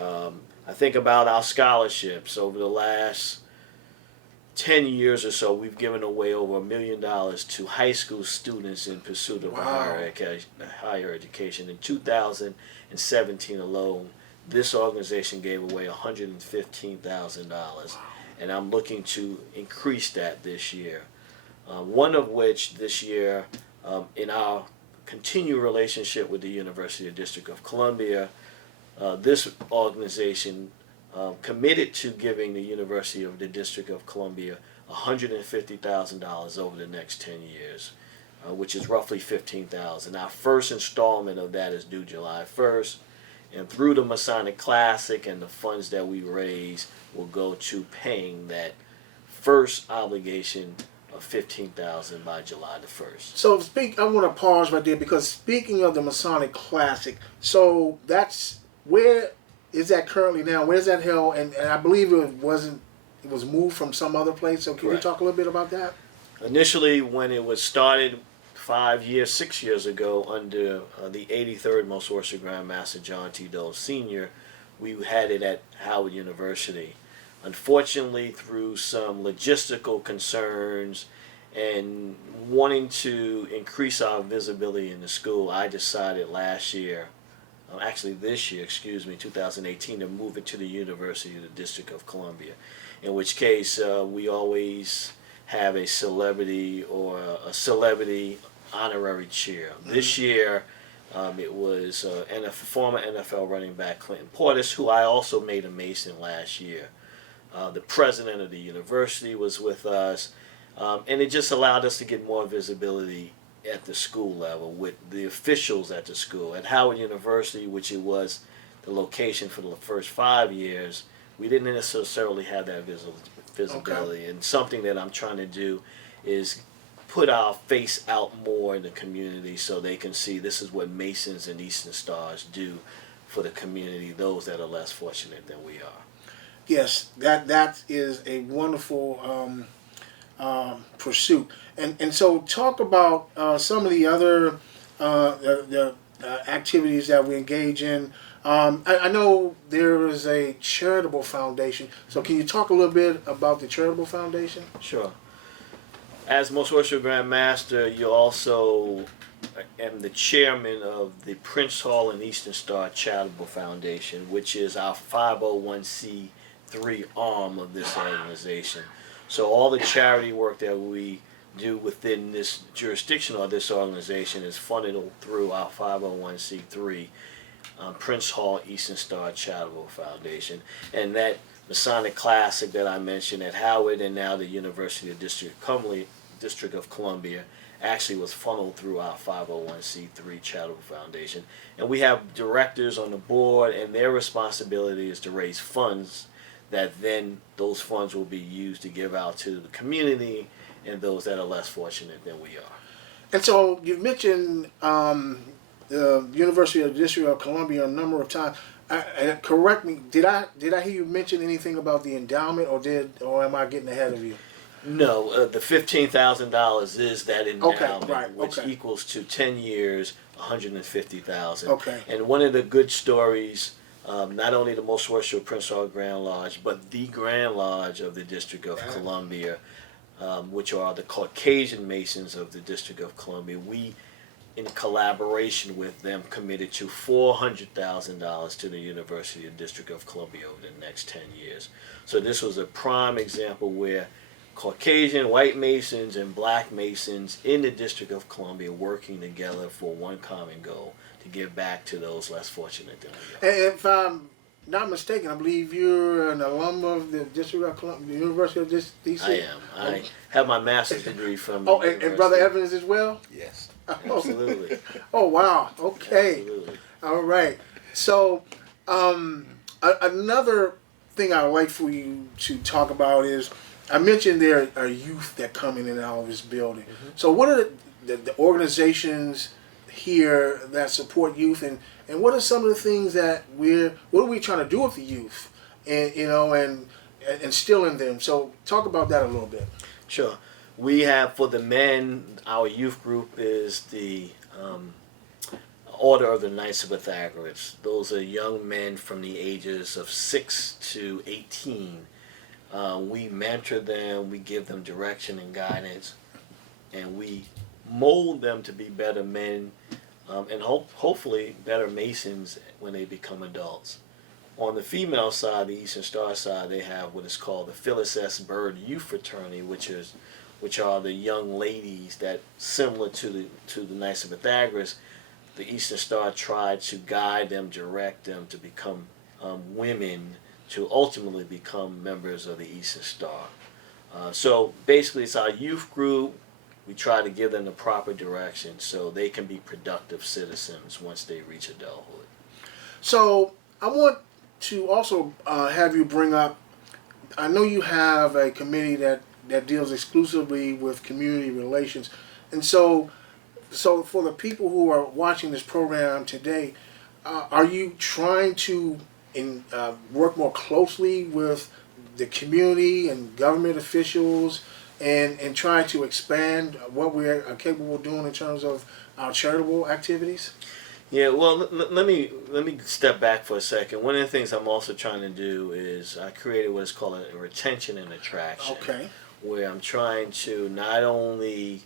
I think about our scholarships. Over the last 10 years or so, we've given away over $1 million to high school students in pursuit of higher education. In 2017 alone, this organization gave away $115,000, and I'm looking to increase that this year. One of which this year, in our continued relationship with the University of District of Columbia, this organization committed to giving the University of the District of Columbia $150,000 over the next 10 years, which is roughly $15,000. Our first installment of that is due July 1st, and through the Masonic Classic and the funds that we raise will go to paying that first obligation of $15,000 by July the 1st. So I want to pause right there, because speaking of the Masonic Classic, so where is that currently now? Where's that held? And I believe it was moved from some other place. So can you talk a little bit about that? Initially, when it was started 6 years ago under the 83rd Most Worshipful Grand Master John T. Dole Sr., we had it at Howard University. Unfortunately, through some logistical concerns and wanting to increase our visibility in the school, I decided this year, 2018, to move it to the University of the District of Columbia, in which case we always have a celebrity or a celebrity honorary chair. This year, it was a former NFL running back, Clinton Portis, who I also made a Mason last year. The president of the university was with us, and it just allowed us to get more visibility at the school level with the officials at the school. At Howard University, which it was the location for the first 5 years, we didn't necessarily have that visibility. And something that I'm trying to do is put our face out more in the community so they can see this is what Masons and Eastern Stars do for the community, those that are less fortunate than we are. Yes, that is a wonderful pursuit. And so talk about some of the other activities that we engage in. I know there is a charitable foundation. So can you talk a little bit about the charitable foundation? Sure. As Most Worshipful Grand Master, you also am the chairman of the Prince Hall and Eastern Star Charitable Foundation, which is our 501c3 501c3 arm of this organization. So all the charity work that we do within this jurisdiction or this organization is funneled through our 501c3 Prince Hall Eastern Star Charitable Foundation. And that Masonic Classic that I mentioned at Howard and now the University of District of Columbia actually was funneled through our 501c3 charitable foundation. And we have directors on the board, and their responsibility is to raise funds that then those funds will be used to give out to the community and those that are less fortunate than we are. And so you've mentioned the University of the District of Columbia a number of times. Correct me. Did I hear you mention anything about the endowment, or am I getting ahead of you? No, the $15,000 is that endowment, right, which equals to 10 years, $150,000. Okay. And one of the good stories, not only the Most Worshipful Prince Hall Grand Lodge, but the Grand Lodge of the District of Columbia, which are the Caucasian Masons of the District of Columbia, we, in collaboration with them, committed to $400,000 to the University of the District of Columbia over the next 10 years. So this was a prime example where Caucasian, white Masons, and black Masons in the District of Columbia working together for one common goal, to give back to those less fortunate than we are. And if I'm not mistaken, I believe you're an alum of the District of Columbia, the University of DC? I am. I have my master's degree from the and Brother Evans as well? Yes. Absolutely. Oh, wow. Okay. Absolutely. All right. So, another thing I would like for you to talk about is, I mentioned there are youth that come in and out of this building. Mm-hmm. So what are the organizations here that support youth, and what are some of the things that what are we trying to do with the youth, and and instill in them? So talk about that a little bit. Sure. We have, for the men, our youth group is the Order of the Knights of Pythagoras. Those are young men from the ages of 6 to 18. We mentor them, we give them direction and guidance, and we mold them to be better men and hopefully better Masons when they become adults. On the female side, the Eastern Star side, they have what is called the Phyllis S. Byrd Youth Fraternity, which are the young ladies that, similar to the Knights of Pythagoras, the Eastern Star tried to guide them, direct them to become women, to ultimately become members of the Eastern Star. So basically it's our youth group. We try to give them the proper direction so they can be productive citizens once they reach adulthood. So I want to also have you bring up, I know you have a committee that deals exclusively with community relations. And so for the people who are watching this program today, are you trying to work more closely with the community and government officials and try to expand what we are capable of doing in terms of our charitable activities? Yeah, well, let me step back for a second. One of the things I'm also trying to do is I created what is called a retention and attraction. Okay. Where I'm trying to not only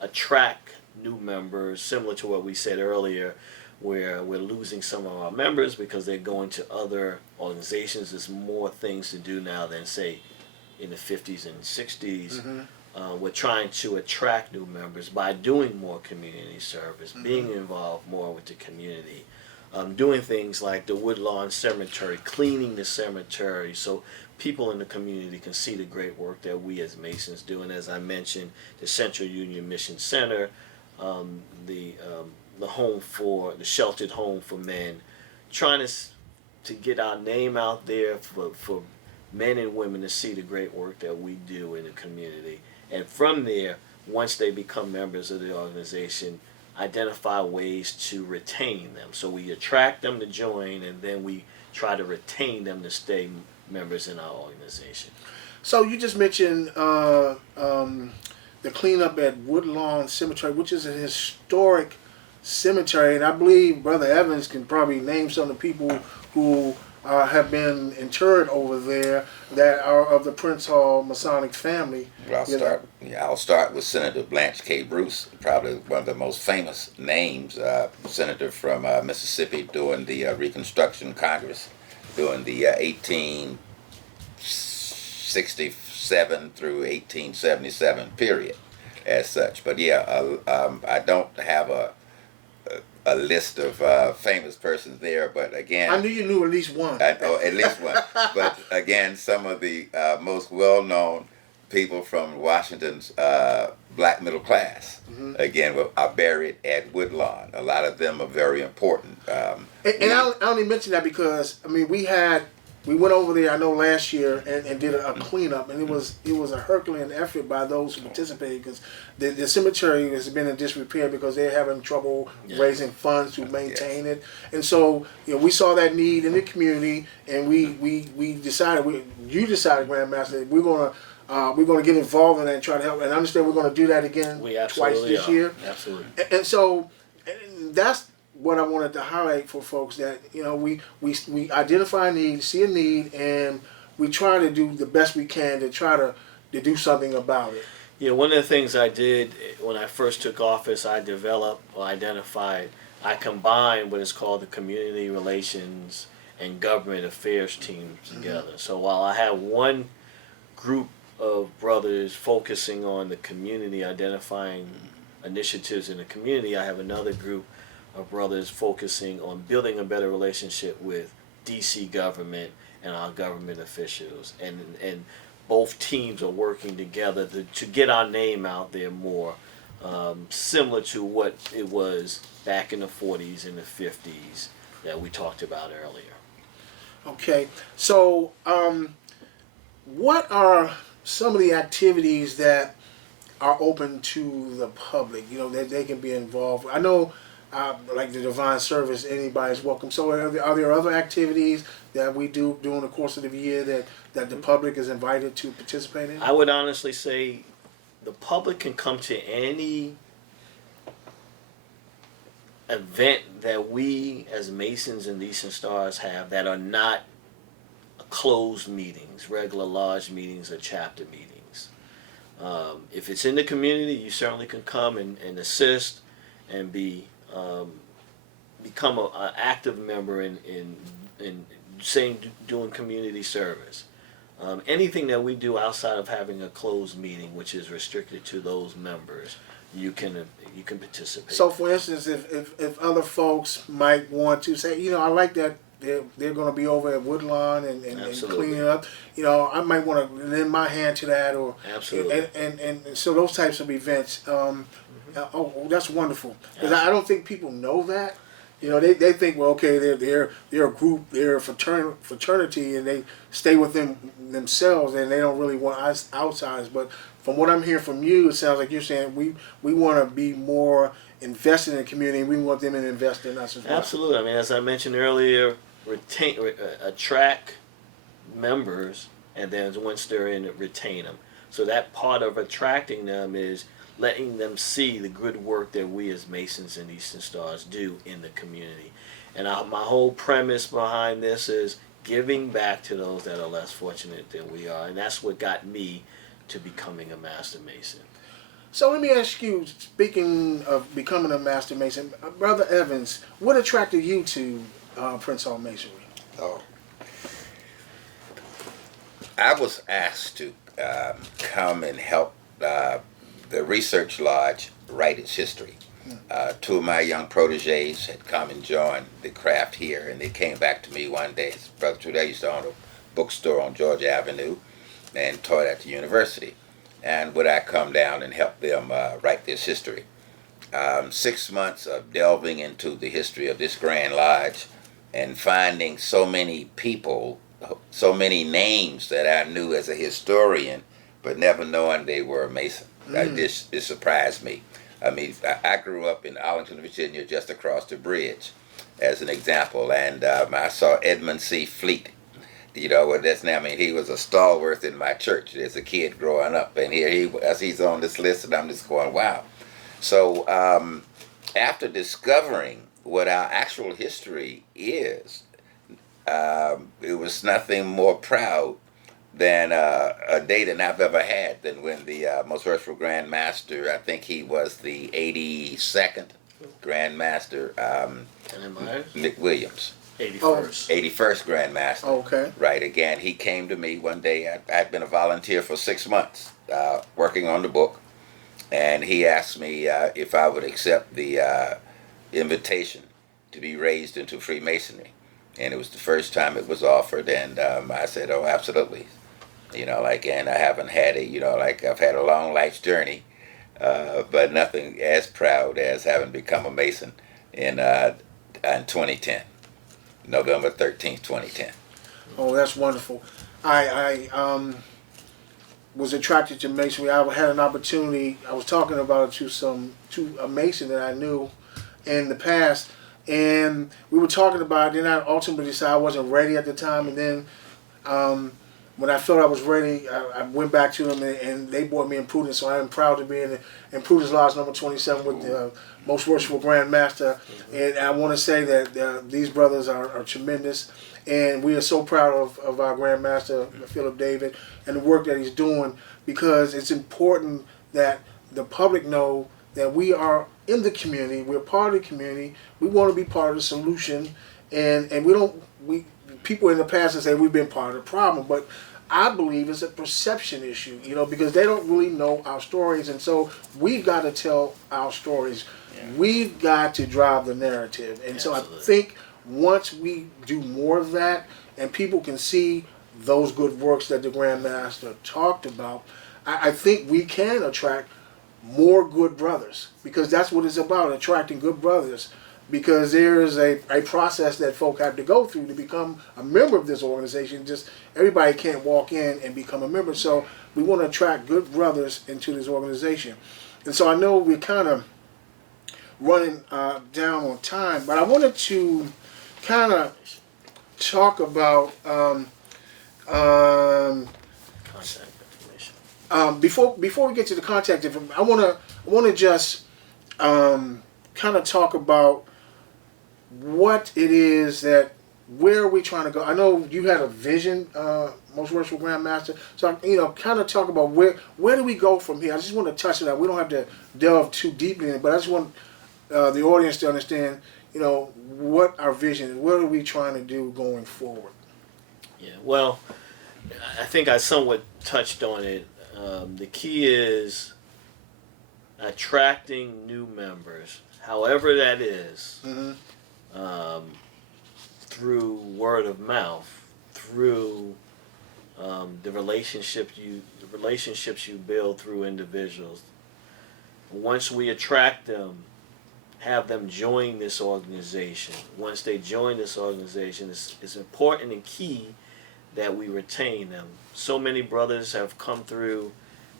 attract new members, similar to what we said earlier, where we're losing some of our members because they're going to other organizations. There's more things to do now than, say, in the 50s and 60s. Mm-hmm. We're trying to attract new members by doing more community service, mm-hmm. being involved more with the community, doing things like the Woodlawn Cemetery, cleaning the cemetery so people in the community can see the great work that we as Masons do. And as I mentioned, the Central Union Mission Center, the home for the sheltered home for men, trying to get our name out there for men and women to see the great work that we do in the community. And from there, once they become members of the organization, identify ways to retain them. So we attract them to join, and then we try to retain them to stay members in our organization. So you just mentioned the cleanup at Woodlawn Cemetery, which is a historic cemetery, and I believe Brother Evans can probably name some of the people who have been interred over there that are of the Prince Hall Masonic family. Well, I'll start with Senator Blanche K. Bruce, probably one of the most famous names, senator from Mississippi during the Reconstruction Congress. during the 1867 through 1877 period, as such. But yeah, I don't have a list of famous persons there, but again, I knew you knew at least one. at least one. But again, some of the most well-known people from Washington's black middle class, again, are buried at Woodlawn. A lot of them are very important. And I only mention that because I mean we went over there, I know, last year and did a cleanup, and it was a Herculean effort by those who participated, because the cemetery has been in disrepair because they're having trouble raising funds to maintain it. And so, you know, we saw that need in the community, and we decided, you decided, Grandmaster, that we're gonna get involved in that and try to help. And I understand we're gonna do that again twice this year. Absolutely. And so that's what I wanted to highlight for folks, that, you know, we identify a need, see a need, and we try to do the best we can to try to do something about it. Yeah, one of the things I did when I first took office, I combined what is called the community relations and government affairs teams together. So while I have one group of brothers focusing on the community, identifying initiatives in the community, I have another group of brothers focusing on building a better relationship with DC government and our government officials, and both teams are working together to get our name out there more, similar to what it was back in the 40s and the 50s that we talked about earlier. Okay, so what are some of the activities that are open to the public, you know, that they can be involved? I know like the Divine Service, anybody's welcome. So are there other activities that we do during the course of the year that the public is invited to participate in? I would honestly say the public can come to any event that we as Masons and Eastern Stars have that are not closed meetings, regular Lodge meetings or chapter meetings. If it's in the community, you certainly can come and assist and become an active member in doing community service. Anything that we do outside of having a closed meeting, which is restricted to those members, you can participate. So, for instance, if other folks might want to say, you know, I like that they're going to be over at Woodlawn and cleaning up, you know, I might want to lend my hand to that, or absolutely. And so those types of events. That's wonderful, because I don't think people know that. You know, they think, well, okay, they're a group, they're a fraternity, and they stay within themselves, and they don't really want outsiders. But from what I'm hearing from you, it sounds like you're saying we want to be more invested in the community, and we want them to invest in us as well. Absolutely. I mean, as I mentioned earlier, attract members, and then once they're in, retain them. So that part of attracting them is letting them see the good work that we as Masons and Eastern Stars do in the community. And my whole premise behind this is giving back to those that are less fortunate than we are. And that's what got me to becoming a Master Mason. So let me ask you, speaking of becoming a Master Mason, Brother Evans, what attracted you to Prince Hall Masonry? Oh, I was asked to come and help the Research Lodge write its history. Two of my young proteges had come and joined the craft here, and they came back to me one day. Brother Trudeau used to own a bookstore on Georgia Avenue and taught at the university. And would I come down and help them write this history? 6 months of delving into the history of this Grand Lodge and finding so many people, so many names that I knew as a historian, but never knowing they were a Mason. It surprised me. I mean, I grew up in Arlington, Virginia, just across the bridge, as an example, and I saw Edmund C. Fleet. You know, I mean, he was a stalwart in my church as a kid growing up, and here he's on this list, and I'm just going, wow. So after discovering what our actual history is, it was nothing more proud than a day than I've ever had than when the Most Worshipful Grand Master, I think he was the 82nd Grand Master, Nick Williams. 81st. 81st Grandmaster. Okay. Right, again, he came to me one day. I'd been a volunteer for 6 months working on the book, and he asked me if I would accept the invitation to be raised into Freemasonry. And it was the first time it was offered, and I said, oh, absolutely. And I haven't had I've had a long life's journey, but nothing as proud as having become a Mason in 2010. November 13th, 2010. Oh, that's wonderful. I was attracted to Masonry. I had an opportunity. I was talking about it to a Mason that I knew in the past, and we were talking about it. Then I ultimately decided I wasn't ready at the time, and then when I felt I was ready, I went back to them, and they brought me in Prudence. So I am proud to be in Prudence Lodge number 27 with the Most Worshipful Grand Master. And I want to say that these brothers are tremendous, and we are so proud of our Grand Master, Phillip David, and the work that he's doing, because it's important that the public know that we are in the community, we're part of the community, we want to be part of the solution, and people in the past have said we've been part of the problem, but I believe it's a perception issue, because they don't really know our stories, and so we've got to tell our stories. Yeah. We've got to drive the narrative, and so I think once we do more of that, and people can see those good works that the Grand Master talked about, I think we can attract more good brothers, because that's what it's about, attracting good brothers. Because there is a process that folk have to go through to become a member of this organization. Just everybody can't walk in and become a member. So we want to attract good brothers into this organization. And so I know we're kind of running down on time, but I wanted to kind of talk about Contact information. Before we get to the contact information, I want to just kind of talk about what it is where are we trying to go. I know you had a vision, Most Worshipful Grand Master. So kind of talk about where do we go from here. I just want to touch it out. We don't have to delve too deeply in it, but I just want the audience to understand, what our vision is. What are we trying to do going forward? Yeah. Well, I think I somewhat touched on it. The key is attracting new members, however that is. Mm-hmm. Through word of mouth, through the relationships you build through individuals. Once we attract them, have them join this organization. Once they join this organization, it's important and key that we retain them. So many brothers have come through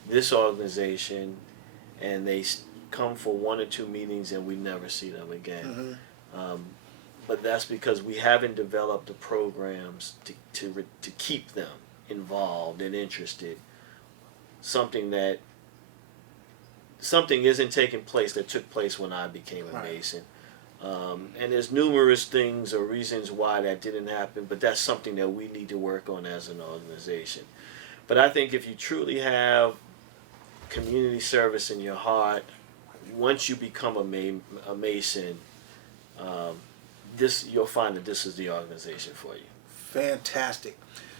this organization, and they come for 1 or 2 meetings, and we never see them again. Mm-hmm. But that's because we haven't developed the programs to keep them involved and interested. Something isn't taking place that took place when I became a Mason. And there's numerous things or reasons why that didn't happen, but that's something that we need to work on as an organization. But I think if you truly have community service in your heart, once you become a Mason, you'll find that this is the organization for you. Fantastic.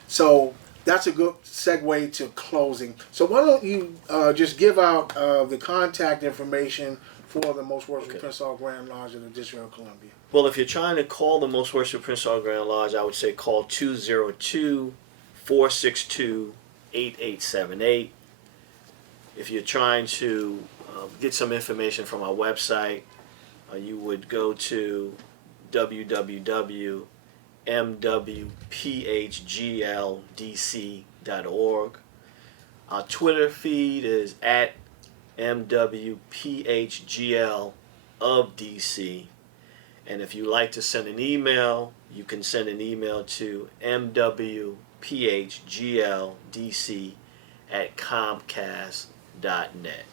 So that's a good segue to closing. So why don't you just give out the contact information for the Most Worshipful Prince Hall Grand Lodge in the District of Columbia? Well, if you're trying to call the Most Worshipful Prince Hall Grand Lodge, I would say call 202-462-8878. If you're trying to get some information from our website, you would go to www.mwphgldc.org. Our Twitter feed is at MWPHGL of DC. And if you like to send an email, you can send an email to mwphgldc@comcast.net.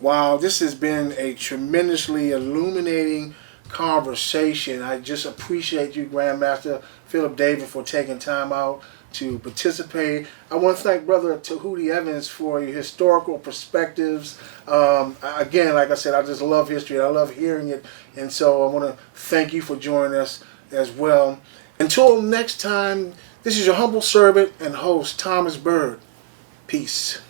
Wow, this has been a tremendously illuminating conversation. I just appreciate you, Grandmaster Phillip David, for taking time out to participate. I want to thank Brother Tehuti Evans for your historical perspectives. Again, like I said, I just love history. I love hearing it. And so I want to thank you for joining us. as well. Until next time, this is your humble servant and host, Thomas Byrd. Peace.